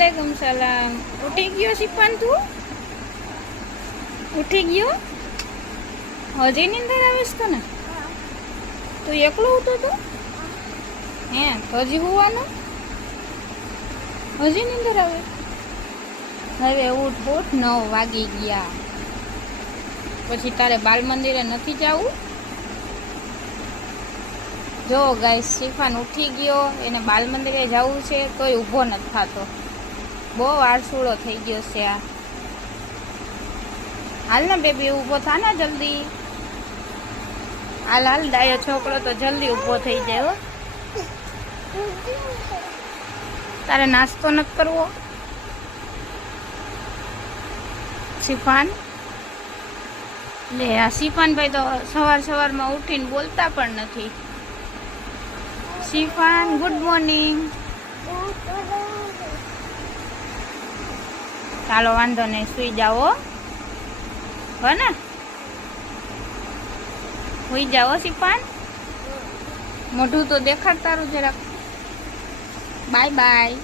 वालेकुम सलाम। उठी गयो शिफान तू? उठी गयो? हजी निंदर आवेस तो ने? तू एकलो उठो तो? हे हजी हुवानो? हजी निंदर आवे? हवे उठ उठ 9 वागी गया। પછી તારે બાલ મંદિરે નથી જવું? જો ગાઈસ શિફાન ઉઠી ગયો, એને બાલ મંદિરે જવું છે તોય ઊભો નથી થતો. બહુ આળસુડો થઈ ગયો છે આ. હાલ ને બેબી ઊભો થા ને જલ્દી. હાલ હાલ ડાયો છોકરો તો જલ્દી ઊભો થઈ જાય હો. તારે નાસ્તો નથી કરવો શિફાન? લે આ શિફાન ભાઈ તો સવારમાં ઉઠીને બોલતા પણ નથી. શિફાન ગુડ મોર્નિંગ. ચાલો વાંધો નહીં, સુઈ જાઓ હો ને? સુઈ જાઓ શિફાન. મોઢું તો દેખાડ તારું જરાક. Bye bye.